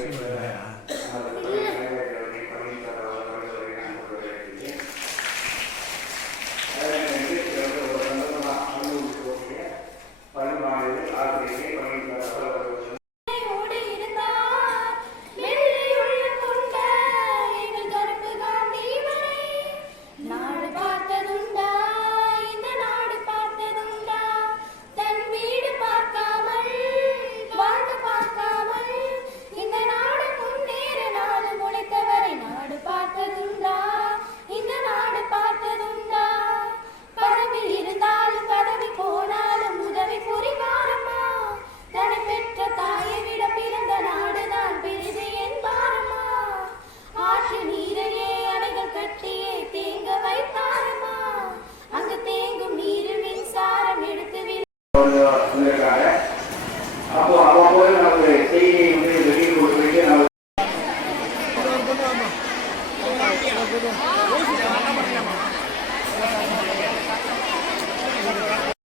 Anyway,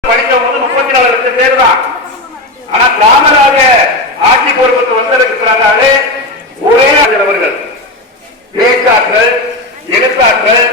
படித்தவங்க முப்பத்தி நாலு லட்சம் தான். ஆனா காமராஜ ஆட்சி வந்திருக்கிறாங்களே ஒரே அவர்கள் பேச்சாக்கள் எழுத்தாக்கள்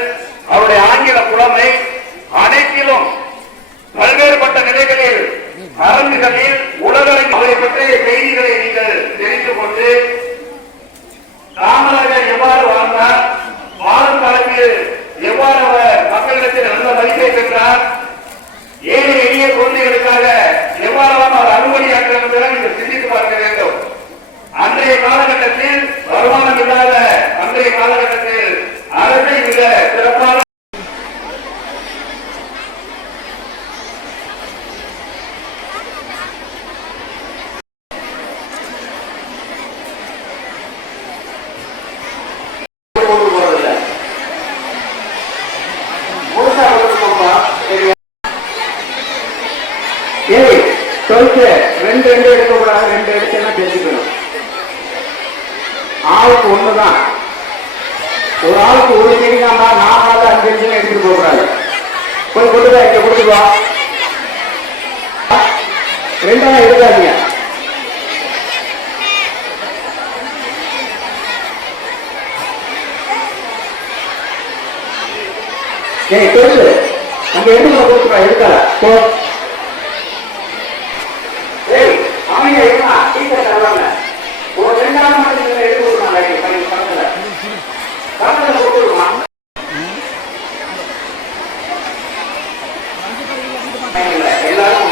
ஒய்க்கு ரெண்டு ரெண்டு எடுக்கக்கூடாது. ரெண்டு எடுத்தேன்னா தெரிஞ்சுக்கணும். ஆளுக்கு ஒண்ணுதான். ஒரு ஆளுக்கு ஒரு செடி தான் நான் ஆளுக்கு அஞ்சு செடி எடுத்துட்டு போக கூடாது போய் கொடுக்குதா இங்க கொடுத்துருவா ரெண்டாம் எடுக்காதீங்க. ஏய் தெரிஞ்சு நம்ம எடுக்க கொடுத்துருவா எடுக்காத. எல்லாரும்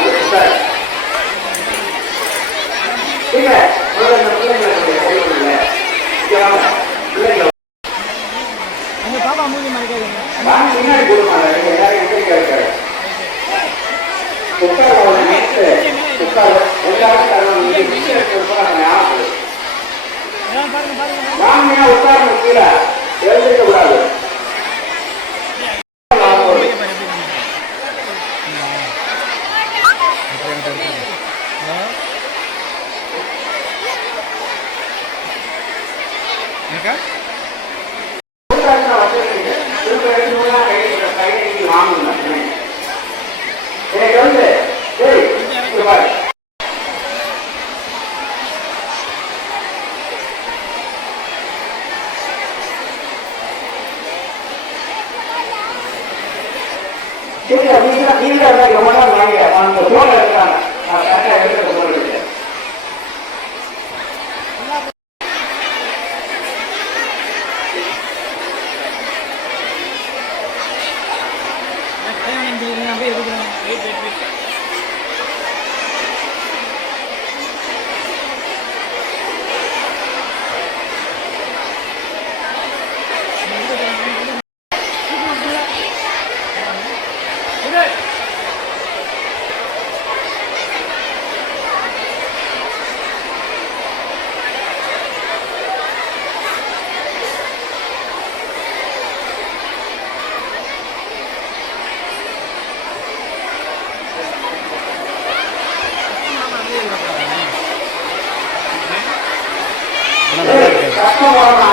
பாப்பா மூணு மணி இருக்கா எனக்கு வந்து சரி நீங்க ரொம்ப நாள் வாங்க அந்த போன ரத்தம் வரணும்